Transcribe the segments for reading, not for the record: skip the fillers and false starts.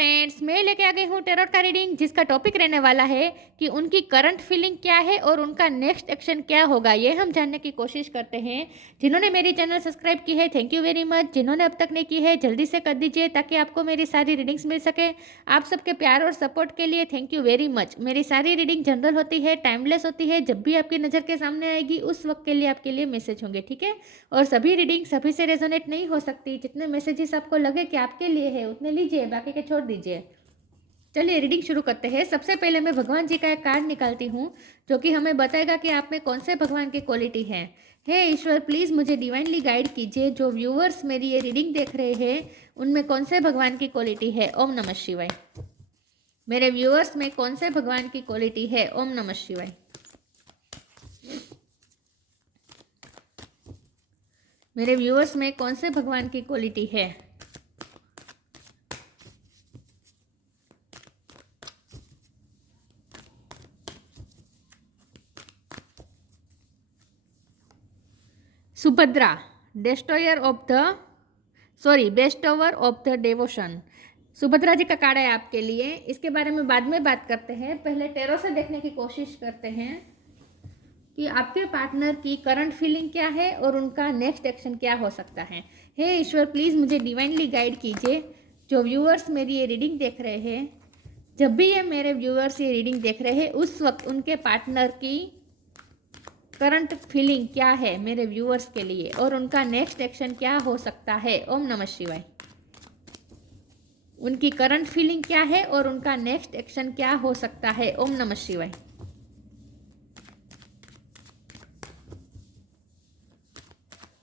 Friends, मैं लेके आ गई हूँ टैरोट का रीडिंग जिसका टॉपिक रहने वाला है कि उनकी करंट फीलिंग क्या है और उनका नेक्स्ट एक्शन क्या होगा, ये हम जानने की कोशिश करते हैं। जिन्होंने मेरी चैनल सब्सक्राइब की है थैंक यू वेरी मच। जिन्होंने अब तक नहीं की है जल्दी से कर दीजिए ताकि आपको मेरी सारी रीडिंग्स मिल सके। आप सबके प्यार और सपोर्ट के लिए थैंक यू वेरी मच। मेरी सारी रीडिंग जनरल होती है, टाइमलेस होती है, जब भी आपकी नज़र के सामने आएगी उस वक्त के लिए आपके लिए मैसेज होंगे, ठीक है। और सभी रीडिंग सभी से रेजोनेट नहीं हो सकती। जितने मैसेजेस आपको लगे कि आपके लिए है उतने लीजिए, बाकी के छोड़ दीजिए। चलिए रीडिंग शुरू करते हैं। सबसे पहले मैं भगवान जी का एक कार्ड निकालती हूँ जो कि हमें बताएगा कि आप में कौन से भगवान की क्वालिटी है। हे ईश्वर, प्लीज़ मुझे डिवाइनली गाइड कीजिए। जो व्यूअर्स मेरी ये रीडिंग देख रहे हैं उनमें कौन से भगवान की क्वालिटी है। ओम नमः शिवाय। मेरे व्यूअर्स में कौन से भगवान की क्वालिटी है। ओम नमः शिवाय। मेरे व्यूअर्स में कौन से भगवान की क्वालिटी है। Subhadra, bestower of the devotion. Subhadra ji का कार्ड है आपके लिए। इसके बारे में बाद में बात करते हैं, पहले टैरो से देखने की कोशिश करते हैं कि आपके पार्टनर की करंट फीलिंग क्या है और उनका नेक्स्ट एक्शन क्या हो सकता है। हे ईश्वर, प्लीज़ मुझे डिवाइनली गाइड कीजिए। जो व्यूअर्स मेरी ये रीडिंग देख रहे हैं, जब भी ये मेरे व्यूअर्स ये रीडिंग देख रहे हैं उस वक्त उनके पार्टनर की करंट फीलिंग क्या है मेरे व्यूअर्स के लिए और उनका नेक्स्ट एक्शन क्या हो सकता है। ओम नमः शिवाय। उनकी करंट फीलिंग क्या है और उनका नेक्स्ट एक्शन क्या हो सकता है। ओम नमः शिवाय।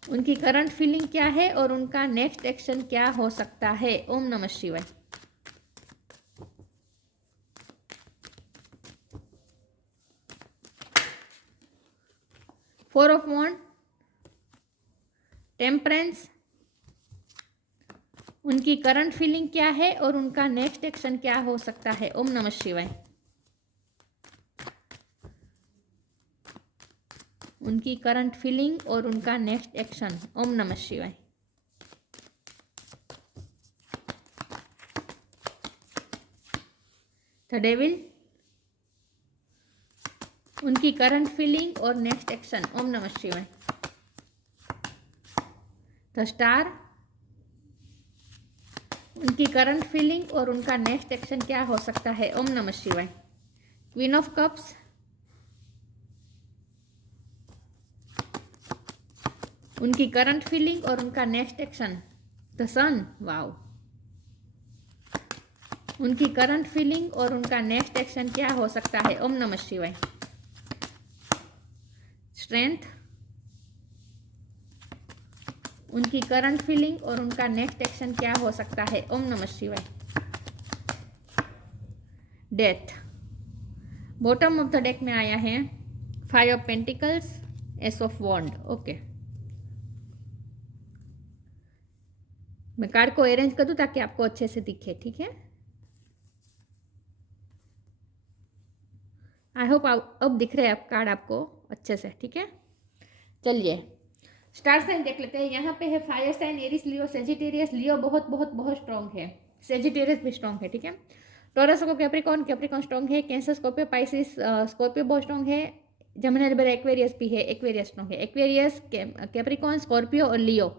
उनकी करंट फीलिंग क्या है और उनका नेक्स्ट एक्शन क्या हो सकता है। ओम नमः शिवाय। Four of wand, temperance. उनकी करंट फीलिंग क्या है और उनका नेक्स्ट एक्शन क्या हो सकता है। ओम नमः शिवाय। उनकी करंट फीलिंग और उनका नेक्स्ट एक्शन। ओम नमः शिवाय। द डेविल, उनकी करंट फीलिंग और नेक्स्ट एक्शन। ओम नमः शिवाय। द स्टार, उनकी करंट फीलिंग और उनका नेक्स्ट एक्शन क्या हो सकता है। ओम नमः शिवाय। क्वीन ऑफ कप्स, उनकी करंट फीलिंग और उनका next action. The sun, wow. उनकी करंट फीलिंग और उनका नेक्स्ट एक्शन क्या हो सकता है। ओम नमः शिवाय। स्ट्रेंथ, उनकी करंट फीलिंग और उनका नेक्स्ट एक्शन क्या हो सकता है। ओम नमः शिवाय। Death, bottom of the deck में आया है five of pentacles, ace of wand. Okay, मैं कार्ड को अरेंज कर दूं ताकि आपको अच्छे से दिखे, ठीक है। आई होप अब दिख रहे हैं आप कार्ड आपको अच्छे से, ठीक है। चलिए स्टार साइन देख लेते हैं। यहाँ पे है फायर साइन, एरिस, लियो, सेजिटेरियस। लियो बहुत बहुत बहुत स्ट्रॉन्ग है, सेजिटेरियस भी स्ट्रॉन्ग है, ठीक है। टॉरस को कैप्रिकॉन, कैप्रिकॉन स्ट्रॉन्ग है। कैंसर, स्कॉर्पियो, पाइसिस, स्कॉर्पियो बहुत स्ट्रॉन्ग है। जमुना लिबर, एक्वेरियस भी है, एक्वेरियस स्ट्रॉन्ग है। एक्वेरियस, कैप्रिकॉन, स्कॉर्पियो और लियो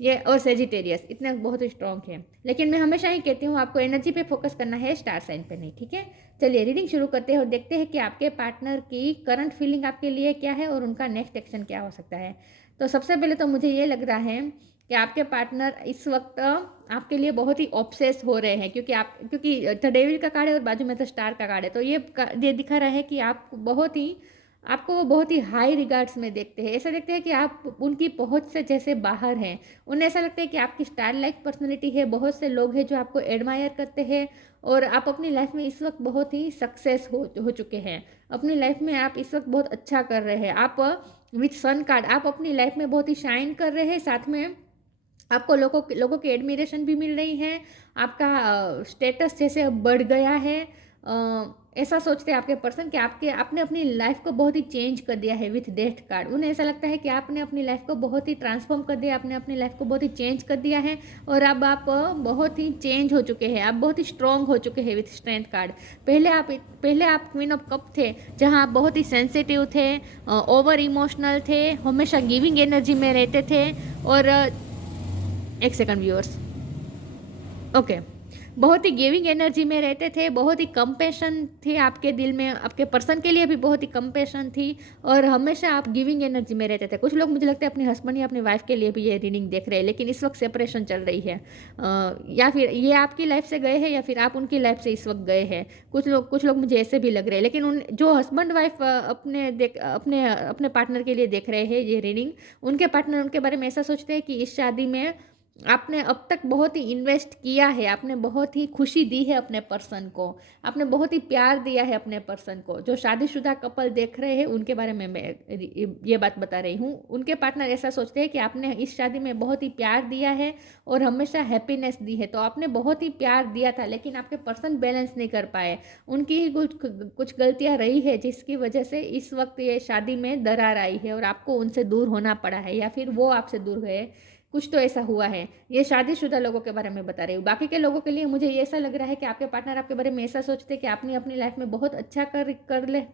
ये और सेजिटेरियस इतने बहुत स्ट्रॉन्ग है। लेकिन मैं हमेशा ही कहती हूँ आपको एनर्जी पे फोकस करना है, स्टार साइन पे नहीं, ठीक है। चलिए रीडिंग शुरू करते हैं और देखते हैं कि आपके पार्टनर की करंट फीलिंग आपके लिए क्या है और उनका नेक्स्ट एक्शन क्या हो सकता है। तो सबसे पहले तो मुझे ये लग रहा है कि आपके पार्टनर इस वक्त आपके लिए बहुत ही ऑब्सेस हो रहे हैं, क्योंकि द डेविल का कार्ड है और बाजू में द स्टार का कार्ड है। तो ये दिखा रहा है कि आपको वो बहुत ही हाई रिगार्ड्स में देखते हैं। ऐसा देखते हैं कि आप उनकी पहुंच से जैसे बाहर हैं। उन्हें ऐसा लगता है कि आपकी स्टार लाइक पर्सनैलिटी है। बहुत से लोग हैं जो आपको एडमायर करते हैं और आप अपनी लाइफ में इस वक्त बहुत ही सक्सेस हो चुके हैं। अपनी लाइफ में आप इस वक्त बहुत अच्छा कर रहे हैं। आप विथ सन कार्ड आप अपनी लाइफ में बहुत ही शाइन कर रहे हैं। साथ में आपको लोगों की एडमिरेशन भी मिल रही है। आपका स्टेटस जैसे अब बढ़ गया है। ऐसा सोचते हैं आपके पर्सन कि आपने अपनी लाइफ को बहुत ही चेंज कर दिया है विथ डेथ कार्ड। उन्हें ऐसा लगता है कि आपने अपनी लाइफ को बहुत ही ट्रांसफॉर्म कर दिया, आपने अपनी लाइफ को बहुत ही चेंज कर दिया है और अब आप बहुत ही चेंज हो चुके हैं, आप बहुत ही स्ट्रॉन्ग हो चुके हैं विथ स्ट्रेंथ कार्ड। पहले आप क्वीन ऑफ कप थे, जहाँ आप बहुत ही सेंसिटिव थे, ओवर इमोशनल थे, हमेशा गिविंग एनर्जी में रहते थे और एक सेकंड व्यूअर्स, ओके, बहुत ही गिविंग एनर्जी में रहते थे, बहुत ही कंपैशन थी आपके दिल में, आपके पर्सन के लिए भी बहुत ही कंपैशन थी और हमेशा आप गिविंग एनर्जी में रहते थे। कुछ लोग मुझे लगता है अपने हस्बैंड या अपनी वाइफ के लिए भी ये रीडिंग देख रहे हैं, लेकिन इस वक्त सेपरेशन चल रही है, या फिर ये आपकी लाइफ से गए हैं या फिर आप उनकी लाइफ से इस वक्त गए हैं। कुछ लोग मुझे ऐसे भी लग रहे हैं, लेकिन उन जो हस्बैंड वाइफ अपने पार्टनर के लिए देख रहे हैं ये रीडिंग, उनके पार्टनर उनके बारे में ऐसा सोचते हैं कि इस शादी में आपने अब तक बहुत ही इन्वेस्ट किया है, आपने बहुत ही खुशी दी है अपने पर्सन को, आपने बहुत ही प्यार दिया है अपने पर्सन को। जो शादीशुदा कपल देख रहे हैं उनके बारे में मैं ये बात बता रही हूँ। उनके पार्टनर ऐसा सोचते हैं कि आपने इस शादी में बहुत ही प्यार दिया है और हमेशा हैप्पीनेस दी है। तो आपने बहुत ही प्यार दिया था, लेकिन आपके पर्सन बैलेंस नहीं कर पाए, उनकी ही कुछ गलतियाँ रही है जिसकी वजह से इस वक्त ये शादी में दरार आई है और आपको उनसे दूर होना पड़ा है या फिर वो आपसे दूर गए, कुछ तो ऐसा हुआ है। ये शादीशुदा लोगों के बारे में बता रही हूँ। बाकी के लोगों के लिए मुझे ये ऐसा लग रहा है कि आपके पार्टनर आपके बारे में ऐसा सोचते हैं कि आपने अपनी लाइफ में बहुत अच्छा कर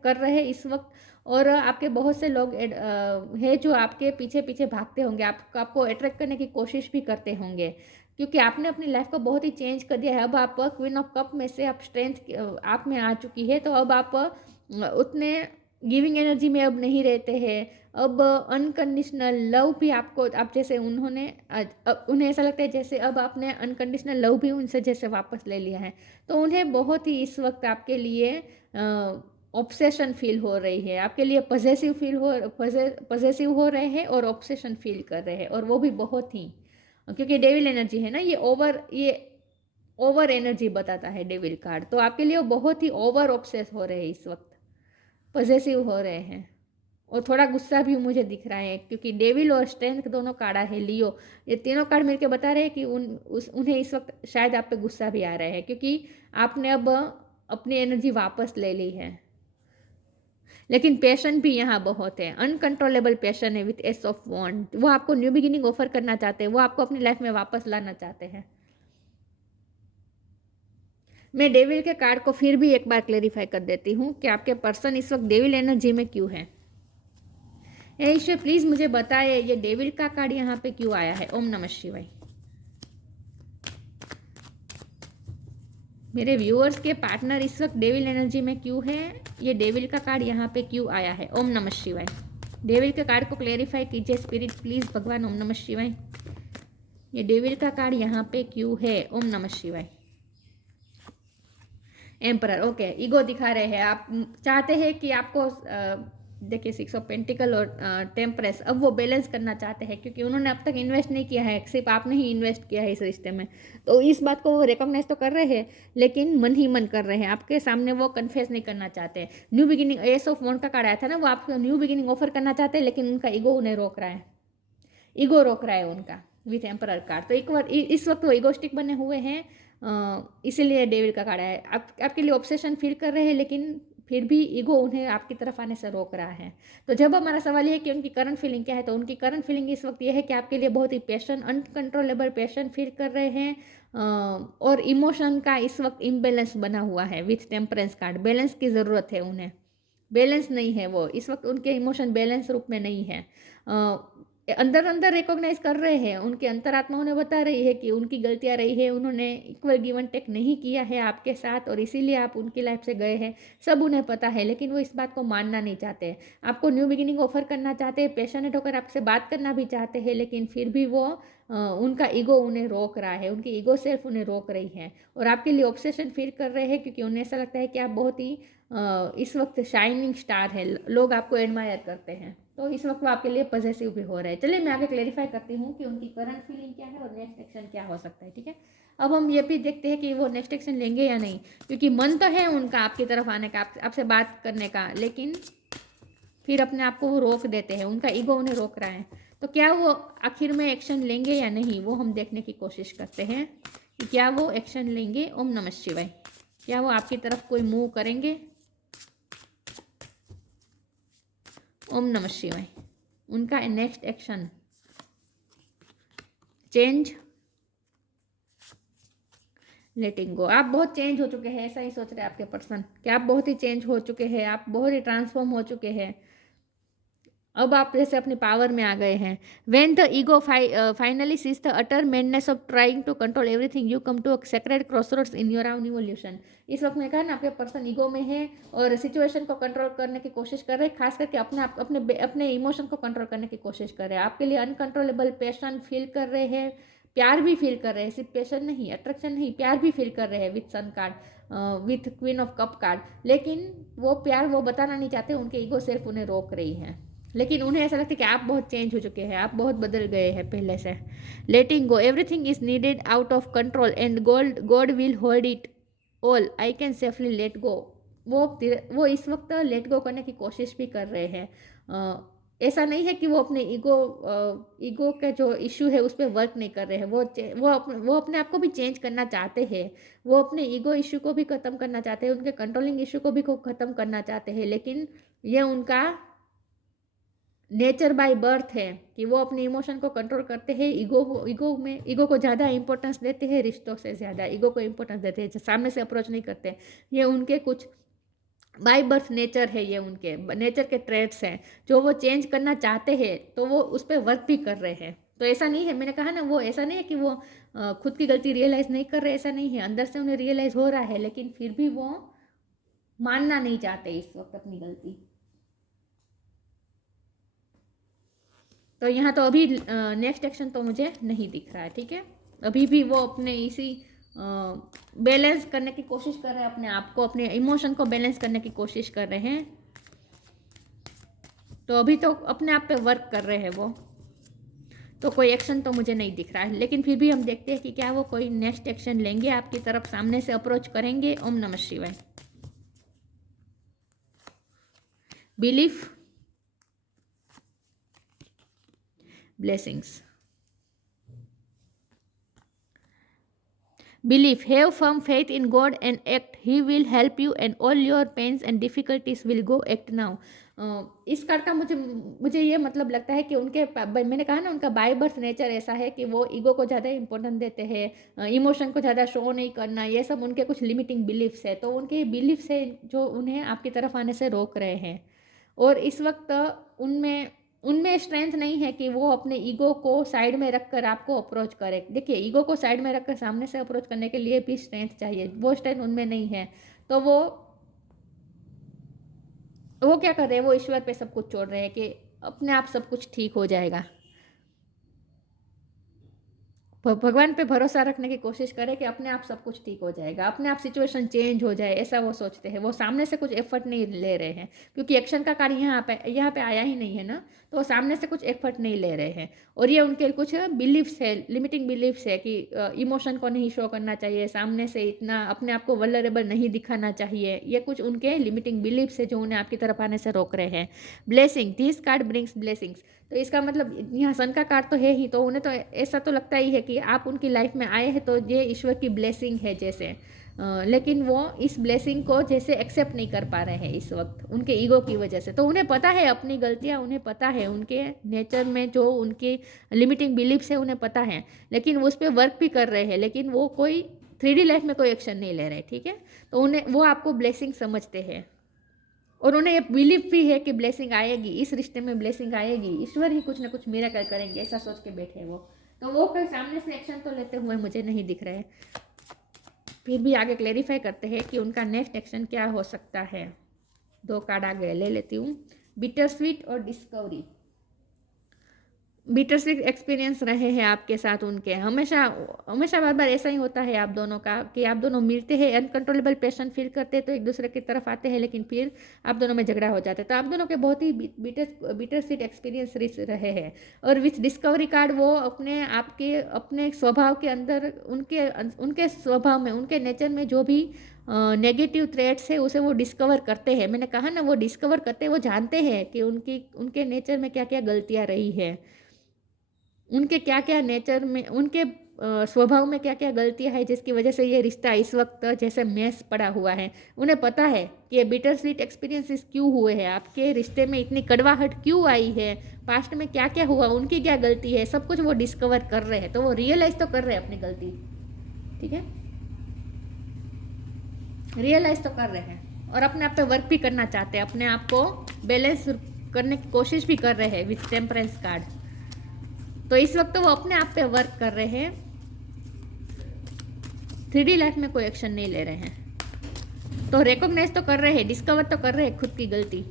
रहे हैं इस वक्त, और आपके बहुत से लोग हैं जो आपके पीछे पीछे भागते होंगे, आपको अट्रैक्ट करने की कोशिश भी करते होंगे, क्योंकि आपने अपनी लाइफ को बहुत ही चेंज कर दिया है। अब आप क्वीन ऑफ कप में से आप स्ट्रेंथ आप में आ चुकी है, तो अब आप उतने गिविंग एनर्जी में अब नहीं रहते हैं। अब अनकंडीशनल लव भी आपको, आप जैसे उन्हें ऐसा लगता है जैसे अब आपने अनकंडीशनल लव भी उनसे जैसे वापस ले लिया है। तो उन्हें बहुत ही इस वक्त आपके लिए ऑब्सेशन फील हो रही है, आपके लिए पजेसिव हो रहे हैं और ऑब्सेशन फील कर रहे हैं, और वो भी बहुत ही, क्योंकि डेविल एनर्जी है ना, ये ओवर एनर्जी बताता है डेविल कार्ड। तो आपके लिए वो बहुत ही ओवर ऑब्सेस हो रहे हैं इस वक्त, पजेसिव हो रहे हैं और थोड़ा गुस्सा भी मुझे दिख रहा है, क्योंकि डेविल और स्ट्रेंथ दोनों कार्ड है, लियो, ये तीनों कार्ड मिलकर बता रहे हैं कि उन्हें इस वक्त शायद आप पे गुस्सा भी आ रहा है, क्योंकि आपने अब अपनी एनर्जी वापस ले ली है। लेकिन पैशन भी यहाँ बहुत है, अनकंट्रोलेबल पैशन है विथ एस ऑफ वॉन्ड। वो आपको न्यू बिगिनिंग ऑफर करना चाहते हैं, वो आपको अपनी लाइफ में वापस लाना चाहते हैं। मैं डेविल के कार्ड को फिर भी एक बार क्लेरिफाई कर देती हूँ कि आपके पर्सन इस वक्त डेविल एनर्जी में क्यों है। ईश्वर प्लीज मुझे बताए ये डेविल का कार्ड यहाँ पे क्यों आया है। ओम नमः शिवाय। मेरे व्यूअर्स के पार्टनर इस वक्त डेविल एनर्जी में क्यों है, ये डेविल का कार्ड यहाँ पे क्यों आया है। ओम नमः शिवाय। डेविल के कार्ड को क्लेरिफाई कीजिए स्पिरिट प्लीज भगवान। ओम नमः शिवाय। ये डेविल का कार्ड यहाँ पे क्यों है। ओम नमः शिवाय। एम्परर, ओके, ईगो दिखा रहे हैं, आप चाहते हैं कि आपको देखिए 6 ऑफ पेंटिकल और टेम्परेस, अब वो बैलेंस करना चाहते हैं, क्योंकि उन्होंने अब तक इन्वेस्ट नहीं किया है, सिर्फ आपने ही इन्वेस्ट किया है इस रिश्ते में। तो इस बात को वो रिकॉग्नाइज तो कर रहे हैं, लेकिन मन ही मन कर रहे हैं, आपके सामने वो कन्फेस नहीं करना चाहते। न्यू बिगिनिंग, एस ऑफ वॉन्ड का कार्ड आया था ना, वो आपको न्यू बिगिनिंग ऑफर करना चाहते हैं, लेकिन उनका ईगो उन्हें रोक रहा है, ईगो रोक रहा है उनका विथ एम्परर कार्ड। तो एक बार इस वक्त वो ईगोस्टिक बने हुए हैं, इसीलिए डेविल का कार्ड है। आपके लिए ऑब्सेशन फील कर रहे हैं, लेकिन फिर भी ईगो उन्हें आपकी तरफ आने से रोक रहा है। तो जब हमारा सवाल ये है कि उनकी करंट फीलिंग क्या है, तो उनकी करंट फीलिंग इस वक्त ये है कि आपके लिए बहुत ही पैशन, अनकंट्रोलेबल पैशन फील कर रहे हैं, और इमोशन का इस वक्त इम्बैलेंस बना हुआ है विथ टेम्परेंस कार्ड। बैलेंस की ज़रूरत है उन्हें, बैलेंस नहीं है वो इस वक्त, उनके इमोशन बैलेंस रूप में नहीं है। अंदर अंदर रिकॉग्नाइज कर रहे हैं, उनके अंतरात्मा उन्हें बता रही है कि उनकी गलतियां रही है, उन्होंने इक्वल गिव एंड टेक नहीं किया है आपके साथ, और इसीलिए आप उनकी लाइफ से गए हैं, सब उन्हें पता है, लेकिन वो इस बात को मानना नहीं चाहते। आपको न्यू बिगिनिंग ऑफर करना चाहते हैं, पैशनेट होकर आपसे बात करना भी चाहते हैं, लेकिन फिर भी वो उनका ईगो उन्हें रोक रहा है, उनकी ईगो सेल्फ उन्हें रोक रही है, और आपके लिए ऑब्सेशन फील कर रहे हैं, क्योंकि उन्हें ऐसा लगता है कि आप बहुत ही इस वक्त शाइनिंग स्टार है, लोग आपको एडमायर करते हैं। तो इस वक्त वो आपके लिए पॉजिटिव भी हो रहा है। चलिए मैं आगे क्लेरिफाई करती हूँ कि उनकी करंट फीलिंग क्या है और नेक्स्ट एक्शन क्या हो सकता है, ठीक है। अब हम ये भी देखते हैं कि वो नेक्स्ट एक्शन लेंगे या नहीं, क्योंकि मन तो है उनका आपकी तरफ आने का, आपसे बात करने का, लेकिन फिर अपने आप को वो रोक देते हैं, उनका ईगो उन्हें रोक रहा है। तो क्या वो आखिर में एक्शन लेंगे या नहीं, वो हम देखने की कोशिश करते हैं कि क्या वो एक्शन लेंगे। ओम नमः शिवाय। क्या वो आपकी तरफ कोई मूव करेंगे? ओम नमः शिवाय। उनका नेक्स्ट एक्शन चेंज, लेटिंग गो। आप बहुत चेंज हो चुके हैं, ऐसा ही सोच रहे हैं आपके पर्सन कि आप बहुत ही चेंज हो चुके हैं, आप बहुत ही ट्रांसफॉर्म हो चुके हैं। अब आप जैसे अपनी पावर में आ गए हैं। When the ego finally ceases the utter madness of trying to control everything you come to a sacred crossroads in your own evolution. इस वक्त मैं कहा ना, आपके पर्सन ईगो में है और सिचुएशन को कंट्रोल करने की कोशिश कर रहे हैं, खास करके अपने इमोशन को कंट्रोल करने की कोशिश कर रहे हैं। आपके लिए अनकंट्रोलेबल पैशन फील कर रहे हैं, प्यार भी फील कर रहे हैं, सिर्फ पैशन नहीं, अट्रैक्शन नहीं, प्यार भी फील कर रहे हैं with sun card, with queen of cup card. लेकिन वो प्यार वो बताना नहीं चाहते, उनके ईगो सिर्फ उन्हें रोक रही है। लेकिन उन्हें ऐसा लगता है कि आप बहुत चेंज हो चुके हैं, आप बहुत बदल गए हैं पहले से। Letting go, everything is needed out of control and God will hold it all, I can safely let go. वो इस वक्त लेट गो करने की कोशिश भी कर रहे हैं। ऐसा नहीं है कि वो अपने ईगो के जो इशू है उस पर वर्क नहीं कर रहे हैं। वो अपने आप को भी चेंज करना चाहते हैं, वो अपने ईगो इशू को भी ख़त्म करना चाहते हैं, उनके कंट्रोलिंग इशू को भी ख़त्म करना चाहते हैं। लेकिन ये उनका नेचर बाय बर्थ है कि वो अपने इमोशन को कंट्रोल करते हैं, ईगो को ज़्यादा इंपॉर्टेंस देते हैं, रिश्तों से ज़्यादा ईगो को इंपॉर्टेंस देते हैं, सामने से अप्रोच नहीं करते। ये उनके कुछ बाय बर्थ नेचर है, ये उनके नेचर के ट्रेट्स हैं जो वो चेंज करना चाहते हैं, तो वो उस पर वर्क भी कर रहे हैं। तो ऐसा नहीं है, मैंने कहा ना, वो ऐसा नहीं है कि वो खुद की गलती रियलाइज़ नहीं कर रहे, ऐसा नहीं है, अंदर से उन्हें रियलाइज़ हो रहा है, लेकिन फिर भी वो मानना नहीं चाहते इस वक्त अपनी गलती। तो यहाँ तो अभी नेक्स्ट एक्शन तो मुझे नहीं दिख रहा है, ठीक है। अभी भी वो अपने इसी बैलेंस करने की कोशिश कर रहे हैं, अपने आप को, अपने इमोशन को बैलेंस करने की कोशिश कर रहे हैं। तो अभी तो अपने आप पे वर्क कर रहे हैं वो, तो कोई एक्शन तो मुझे नहीं दिख रहा है। लेकिन फिर भी हम देखते हैं कि क्या वो कोई नेक्स्ट एक्शन लेंगे, आपकी तरफ सामने से अप्रोच करेंगे। ओम नमः शिवाय। Belief, blessings. Belief, have firm faith in God and act. He will help you and all your pains and difficulties will go. Act now. इस कार्ड का मुझे ये मतलब लगता है कि उनके, मैंने कहा ना, उनका बाय बर्थ नेचर ऐसा है कि वो ईगो को ज़्यादा इंपॉर्टेंस देते हैं, इमोशन को ज़्यादा शो नहीं करना, ये सब उनके कुछ लिमिटिंग बिलीफ्स है। तो उनके बिलीफ्स है जो उन्हें आपकी तरफ आने से रोक रहे हैं। और इस वक्त उनमें स्ट्रेंथ नहीं है कि वो अपने ईगो को साइड में रखकर आपको अप्रोच करे। देखिए, ईगो को साइड में रखकर सामने से अप्रोच करने के लिए भी स्ट्रेंथ चाहिए, वो स्ट्रेंथ उनमें नहीं है। तो वो क्या कर रहे हैं, वो ईश्वर पे सब कुछ छोड़ रहे हैं कि अपने आप सब कुछ ठीक हो जाएगा। भगवान पे भरोसा रखने की कोशिश करें कि अपने आप सब कुछ ठीक हो जाएगा, अपने आप सिचुएशन चेंज हो जाए, ऐसा वो सोचते हैं। वो सामने से कुछ एफर्ट नहीं ले रहे हैं, क्योंकि एक्शन का कार्य यहाँ पे आया ही नहीं है ना, तो वो सामने से कुछ एफर्ट नहीं ले रहे हैं। और ये उनके कुछ बिलीफ्स है, लिमिटिंग बिलीफ्स है कि इमोशन को नहीं शो करना चाहिए, सामने से इतना अपने आप को वल्नरेबल नहीं दिखाना चाहिए। ये कुछ उनके लिमिटिंग बिलीफ्स है जो उन्हें आपकी तरफ आने से रोक रहे हैं। Blessing, this card brings blessings. तो इसका मतलब यहाँ सन का कार्ड तो है ही, तो उन्हें तो ऐसा तो लगता ही है कि आप उनकी लाइफ में आए हैं तो ये ईश्वर की ब्लेसिंग है जैसे। लेकिन वो इस ब्लेसिंग को जैसे एक्सेप्ट नहीं कर पा रहे हैं इस वक्त, उनके ईगो की वजह से। तो उन्हें पता है अपनी गलतियाँ, उन्हें पता है उनके नेचर में जो उनकी लिमिटिंग बिलीफ्स है, उन्हें पता है, लेकिन वो उस पर वर्क भी कर रहे हैं। लेकिन वो कोई 3D लाइफ में कोई एक्शन नहीं ले रहे, ठीक है। तो उन्हें, वो आपको ब्लेसिंग समझते हैं और उन्हें ये बिलीव भी है कि ब्लेसिंग आएगी, इस रिश्ते में ब्लेसिंग आएगी, ईश्वर ही कुछ ना कुछ मिरेकल करेंगे, ऐसा सोच के बैठे हैं वो। तो वो कोई सामने से एक्शन तो लेते हुए मुझे नहीं दिख रहे। फिर भी आगे क्लेरिफाई करते हैं कि उनका नेक्स्ट एक्शन क्या हो सकता है। 2 कार्ड आगे ले लेती हूँ, बिटर स्वीट और डिस्कवरी। बिटर स्वीट एक्सपीरियंस रहे हैं आपके साथ उनके, हमेशा बार बार ऐसा ही होता है आप दोनों का कि आप दोनों मिलते हैं, अनकंट्रोलेबल पैशन फील करते हैं तो एक दूसरे की तरफ आते हैं, लेकिन फिर आप दोनों में झगड़ा हो जाता है। तो आप दोनों के बहुत ही बिटर स्वीट एक्सपीरियंस रहे हैं। और विथ डिस्कवरी कार्ड, वो अपने स्वभाव के अंदर, उनके स्वभाव में, उनके नेचर में जो भी नेगेटिव ट्रेट्स है उसे वो डिस्कवर करते हैं। मैंने कहा ना, वो डिस्कवर करते हैं, वो जानते हैं कि उनके नेचर में क्या क्या गलतियाँ रही है, उनके क्या क्या नेचर में, उनके स्वभाव में क्या क्या गलतियां हैं जिसकी वजह से ये रिश्ता इस वक्त जैसे मैस पड़ा हुआ है। उन्हें पता है कि ये बिटर स्वीट एक्सपीरियंसेस क्यों हुए हैं, आपके रिश्ते में इतनी कड़वाहट क्यों आई है, पास्ट में क्या क्या हुआ, उनकी क्या गलती है, सब कुछ वो डिस्कवर कर रहे हैं। तो वो रियलाइज तो कर रहे हैं अपनी गलती, ठीक है, रियलाइज तो कर रहे हैं और अपने आप पे वर्क भी करना चाहते हैं, अपने आप को बैलेंस करने की कोशिश भी कर रहे हैं विथ टेम्परेंस कार्ड। तो इस वक्त वो अपने आप पे वर्क कर रहे हैं, 3D लाइफ में कोई एक्शन नहीं ले रहे हैं। तो रिकॉग्नाइज तो कर रहे हैं, डिस्कवर तो कर रहे हैं खुद की गलती।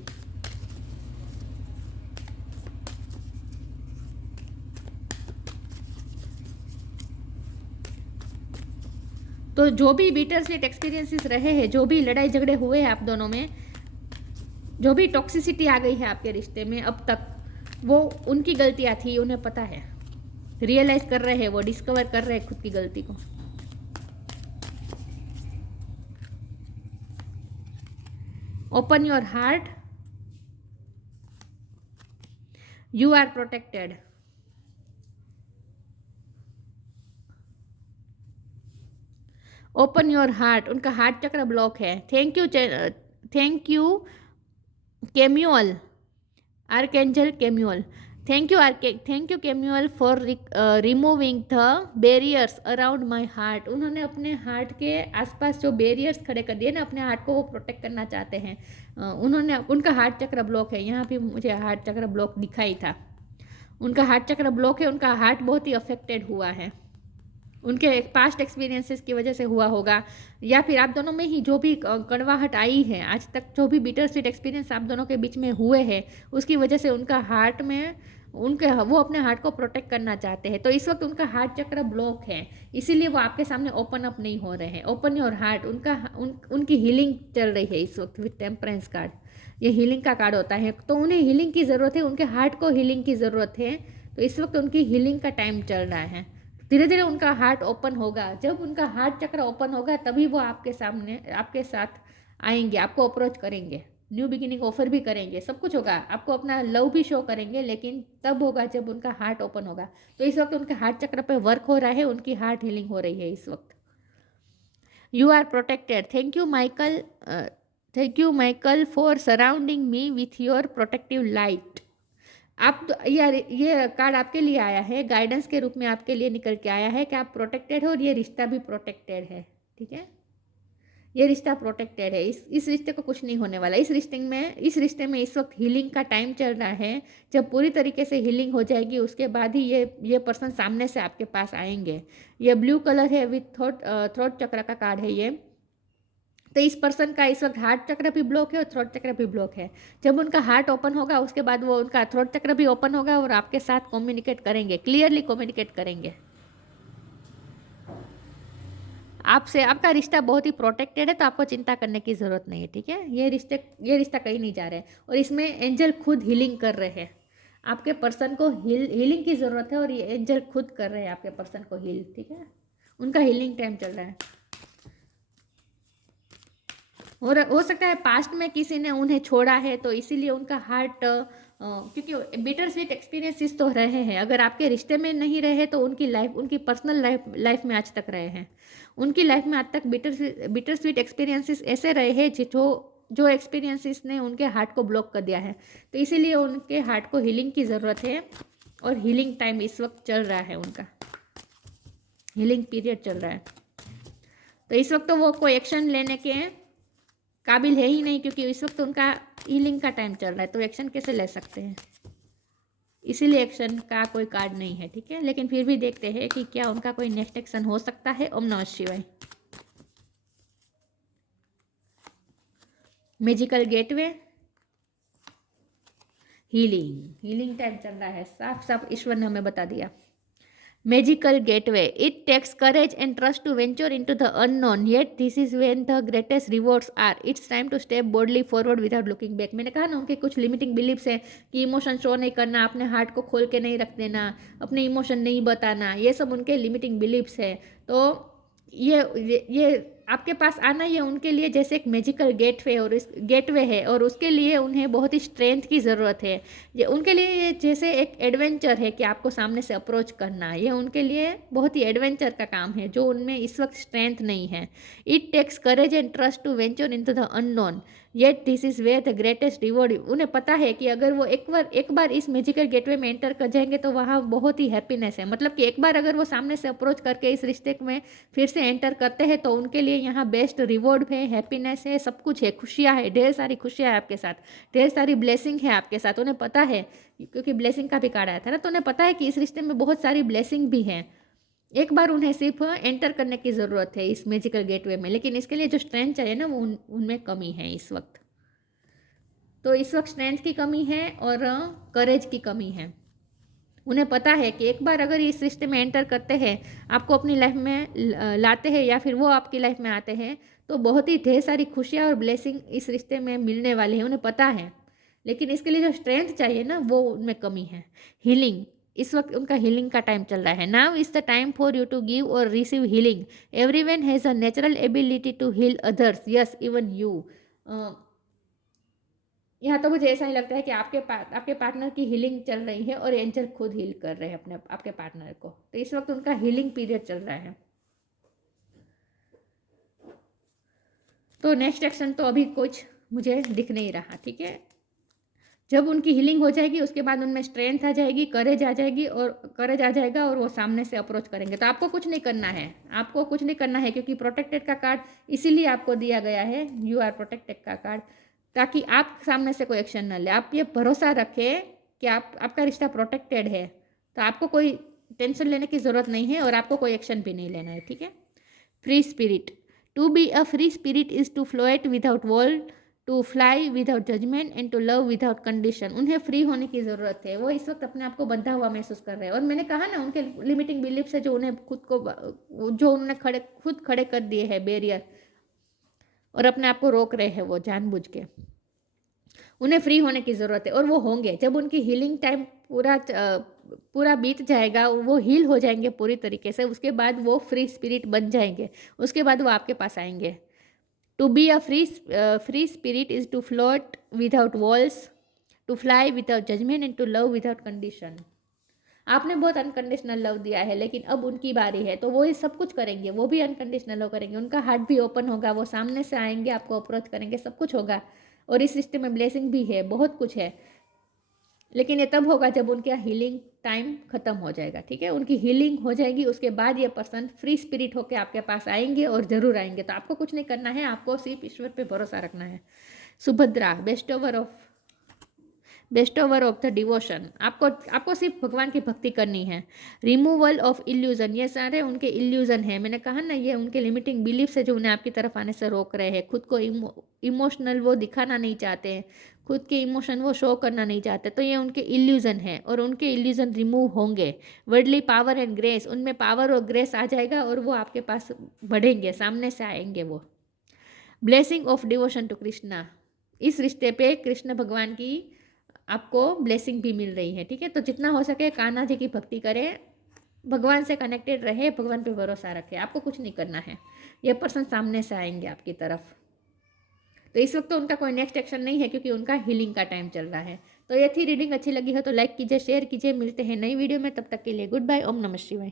तो जो भी बिटर स्वीट एक्सपीरियंसेस रहे हैं, जो भी लड़ाई झगड़े हुए हैं आप दोनों में, जो भी टॉक्सिसिटी आ गई है आपके रिश्ते में अब तक, वो उनकी गलतियां थी, उन्हें पता है, रियलाइज कर रहे हैं, वो डिस्कवर कर रहे हैं खुद की गलती को। Open your heart, you are protected. Open your heart, उनका हार्ट चक्र ब्लॉक है। Thank you Chamuel, archangel Chamuel, thank you Chamuel for removing the barriers around my heart. उन्होंने अपने हार्ट के आसपास जो बैरियर्स खड़े कर दिए ना, अपने हार्ट को वो प्रोटेक्ट करना चाहते हैं। उन्होंने, उनका हार्ट चक्र ब्लॉक है, यहाँ भी मुझे हार्ट चक्र ब्लॉक दिखाई था, उनका हार्ट चक्र ब्लॉक है, उनका हार्ट बहुत ही अफेक्टेड हुआ है, उनके पास्ट एक्सपीरियंसेस की वजह से हुआ होगा, या फिर आप दोनों में ही जो भी कड़वाहट आई है आज तक, जो भी बिटर स्वीट एक्सपीरियंस आप दोनों के बीच में हुए हैं, उसकी वजह से उनका हार्ट में, वो अपने हार्ट को प्रोटेक्ट करना चाहते हैं। तो इस वक्त उनका हार्ट चक्र ब्लॉक है, इसीलिए वो आपके सामने ओपन अप नहीं हो रहे हैं। ओपन योर हार्ट, उनकी हीलिंग चल रही है इस वक्त विथ टेम्परेंस कार्ड। ये हीलिंग का कार्ड होता है, तो उन्हें हीलिंग की ज़रूरत है, उनके हार्ट को हीलिंग की ज़रूरत है। तो इस वक्त उनकी हीलिंग का टाइम चल रहा है, धीरे धीरे उनका हार्ट ओपन होगा। जब उनका हार्ट चक्र ओपन होगा तभी वो आपके सामने, आपके साथ आएंगे, आपको अप्रोच करेंगे, न्यू बिगिनिंग ऑफर भी करेंगे, सब कुछ होगा, आपको अपना लव भी शो करेंगे, लेकिन तब होगा जब उनका हार्ट ओपन होगा। तो इस वक्त उनके हार्ट चक्र पे वर्क हो रहा है, उनकी हार्ट हीलिंग हो रही है इस वक्त। You are protected, thank you Michael for surrounding me with your protective light. आप यार, ये कार्ड आपके लिए आया है, गाइडेंस के रूप में आपके लिए निकल के आया है कि आप प्रोटेक्टेड हो और ये रिश्ता भी प्रोटेक्टेड है, ठीक है, ये रिश्ता प्रोटेक्टेड है, इस रिश्ते को कुछ नहीं होने वाला। इस रिश्ते में इस वक्त हीलिंग का टाइम चल रहा है। जब पूरी तरीके से हीलिंग हो जाएगी उसके बाद ही ये पर्सन सामने से आपके पास आएंगे। ये ब्लू कलर है विथ थ्रोट चक्र का कार्ड है ये। तो इस पर्सन का इस वक्त हार्ट चक्र भी ब्लॉक है और थ्रोट चक्र भी ब्लॉक है। जब उनका हार्ट ओपन होगा उसके बाद वो उनका थ्रोट चक्र भी ओपन होगा और आपके साथ कम्युनिकेट करेंगे, क्लियरली कम्युनिकेट करेंगे आपसे। आपका रिश्ता बहुत ही प्रोटेक्टेड है, तो आपको चिंता करने की ज़रूरत नहीं है, ठीक है। ये रिश्ता कहीं नहीं जा रहा है और इसमें एंजल खुद हीलिंग कर रहे हैं। आपके पर्सन को हीलिंग की ज़रूरत है और ये एंजल खुद कर रहे हैं आपके पर्सन को हील, ठीक है। उनका हीलिंग टाइम चल रहा है। और हो सकता है पास्ट में किसी ने उन्हें छोड़ा है, तो इसीलिए उनका हार्ट, क्योंकि बिटर स्वीट एक्सपीरियंसेस तो रहे हैं, अगर आपके रिश्ते में नहीं रहे तो उनकी लाइफ, उनकी पर्सनल लाइफ में आज तक रहे हैं। उनकी लाइफ में आज तक बिटर स्वीट एक्सपीरियंसेस ऐसे रहे हैं जो एक्सपीरियंसेस ने उनके हार्ट को ब्लॉक कर दिया है। तो इसीलिए उनके हार्ट को हीलिंग की ज़रूरत है और हीलिंग टाइम इस वक्त चल रहा है, उनका हीलिंग पीरियड चल रहा है। तो इस वक्त तो वो कोई एक्शन लेने के काबिल है ही नहीं, क्योंकि इस वक्त उनका हीलिंग का टाइम चल रहा है, तो एक्शन कैसे ले सकते हैं, इसीलिए एक्शन का कोई कार्ड नहीं है, ठीक है। लेकिन फिर भी देखते हैं कि क्या उनका कोई नेक्स्ट एक्शन हो सकता है। ओम नमः शिवाय। मैजिकल गेटवे, हीलिंग टाइम चल रहा है, साफ साफ ईश्वर ने हमें बता दिया। Magical gateway. It takes courage and trust to venture into the unknown. Yet this is when the greatest rewards are. It's time to step boldly forward without looking back. मैंने कहा ना, उनके कुछ लिमिटिंग बिलीव्स हैं कि emotion show नहीं करना, अपने हार्ट को खोल के नहीं रख देना, अपने इमोशन नहीं बताना, ये सब उनके लिमिटिंग बिलीव्स है। तो ये आपके पास आना ये उनके लिए जैसे एक मैजिकल गेटवे और इस गेटवे है, और उसके लिए उन्हें बहुत ही स्ट्रेंथ की ज़रूरत है। ये उनके लिए ये जैसे एक एडवेंचर है कि आपको सामने से अप्रोच करना, ये उनके लिए बहुत ही एडवेंचर का काम है जो उनमें इस वक्त स्ट्रेंथ नहीं है। It takes courage and trust to venture in to the unknown, yet this is where the greatest reward. उन्हें पता है कि अगर वो एक बार इस मैजिकल गेटवे में एंटर कर जाएंगे तो वहाँ बहुत ही हैप्पीनेस है। मतलब कि एक बार अगर वो सामने से अप्रोच करके इस रिश्ते में फिर से एंटर करते हैं तो उनके लिए यहाँ बेस्ट रिवॉर्ड है, हैप्पीनेस है, सब कुछ है, खुशियाँ है, ढेर सारी खुशियाँ है आपके साथ, ढेर सारी ब्लेसिंग है आपके साथ। उन्हें पता है, क्योंकि ब्लेसिंग का भी कार्ड आया था ना, तो उन्हें पता है कि इस रिश्ते में बहुत सारी ब्लेसिंग भी है। एक बार उन्हें सिर्फ एंटर करने की ज़रूरत है इस मैजिकल गेटवे में, लेकिन इसके लिए जो स्ट्रेंथ चाहिए ना वो उनमें कमी है इस वक्त। तो इस वक्त स्ट्रेंथ की कमी है और करेज की कमी है। उन्हें पता है कि एक बार अगर इस रिश्ते में एंटर करते हैं, आपको अपनी लाइफ में लाते हैं या फिर वो आपकी लाइफ में आते हैं, तो बहुत ही ढेर सारी खुशियाँ और ब्लेसिंग इस रिश्ते में मिलने वाली है, उन्हें पता है। लेकिन इसके लिए जो स्ट्रेंथ चाहिए ना वो उनमें कमी है। हीलिंग, इस वक्त उनका हीलिंग का टाइम चल रहा है। Now is the time for you to give और receive healing. Everyone has a natural ability to heal others, yes even you. यहाँ तो मुझे ऐसा ही लगता है कि आपके पार्टनर की हीलिंग चल रही है और एंजल खुद हील कर रहे हैं आपके पार्टनर को। तो इस वक्त उनका हीलिंग पीरियड चल रहा है। तो नेक्स्ट एक्शन तो अभी कुछ मुझे दिख नहीं रहा, ठीक है। जब उनकी हीलिंग हो जाएगी उसके बाद उनमें स्ट्रेंथ आ जाएगी, करेज आ जाएगी, और करेज आ जाएगा और वो सामने से अप्रोच करेंगे। तो आपको कुछ नहीं करना है, आपको कुछ नहीं करना है, क्योंकि प्रोटेक्टेड का कार्ड इसीलिए आपको दिया गया है, यू आर प्रोटेक्टेड का कार्ड, ताकि आप सामने से कोई एक्शन न ले। आप ये भरोसा रखें कि आपका रिश्ता प्रोटेक्टेड है, तो आपको कोई टेंशन लेने की ज़रूरत नहीं है और आपको कोई एक्शन भी नहीं लेना है, ठीक है। Free spirit, to be a free spirit is to float without wall, to fly without judgement and to love without condition. उन्हें फ्री होने की ज़रूरत है। वो इस वक्त अपने आप को बंधा हुआ महसूस कर रहे हैं, और मैंने कहा ना उनके लिमिटिंग बिलीफ से जो उन्हें जो उन्होंने खुद खड़े कर दिए हैं बैरियर, और अपने आप को रोक रहे हैं वो जानबूझ के। उन्हें फ्री होने की ज़रूरत है और वो होंगे। जब उनकी हीलिंग टाइम पूरा बीत जाएगा, वो हील हो जाएंगे पूरी तरीके से, उसके बाद वो फ्री स्पिरिट बन जाएंगे, उसके बाद वो आपके पास आएंगे। To be a free spirit is to float without walls, to fly without judgement and to love without condition. आपने बहुत अनकंडीशनल लव दिया है, लेकिन अब उनकी बारी है, तो वो ये सब कुछ करेंगे, वो भी अनकंडीशनल लव करेंगे। उनका हार्ट भी ओपन होगा, वो सामने से आएंगे, आपको अप्रोच करेंगे, सब कुछ होगा। और इस रिश्ते में ब्लेसिंग भी है, बहुत कुछ है, लेकिन ये तब होगा जब उनका हीलिंग टाइम खत्म हो जाएगा, ठीक है। उनकी हीलिंग हो जाएगी, उसके बाद ये पर्सन फ्री स्पिरिट होकर आपके पास आएंगे, और ज़रूर आएंगे। तो आपको कुछ नहीं करना है, आपको सिर्फ ईश्वर पे भरोसा रखना है। Subhadra, best over of the devotion, आपको सिर्फ भगवान की भक्ति करनी है। रिमूवल ऑफ इल्यूजन, ये सारे उनके इल्यूजन है। मैंने कहा ना, ये उनके लिमिटिंग बिलीफ है जो उन्हें आपकी तरफ आने से रोक रहे हैं। खुद को इमोशनल वो दिखाना नहीं चाहते, खुद के इमोशन वो शो करना नहीं चाहते, तो ये उनके इल्यूजन है, और उनके इल्यूजन रिमूव होंगे। वर्डली पावर एंड ग्रेस, उनमें पावर और ग्रेस आ जाएगा, और वो आपके पास बढ़ेंगे, सामने से आएंगे वो। Blessing of devotion to Krishna, इस रिश्ते पे कृष्ण भगवान की आपको ब्लेसिंग भी मिल रही है, ठीक है। तो जितना हो सके कान्हा जी की भक्ति करें, भगवान से कनेक्टेड रहे, भगवान पे भरोसा रखें, आपको कुछ नहीं करना है। ये पर्सन सामने से आएंगे आपकी तरफ। तो इस वक्त तो उनका कोई नेक्स्ट एक्शन नहीं है, क्योंकि उनका हीलिंग का टाइम चल रहा है। तो ये थी रीडिंग, अच्छी लगी हो तो लाइक कीजिए, शेयर कीजिए। मिलते हैं नई वीडियो में, तब तक के लिए गुड बाय, ओम नमः शिवाय।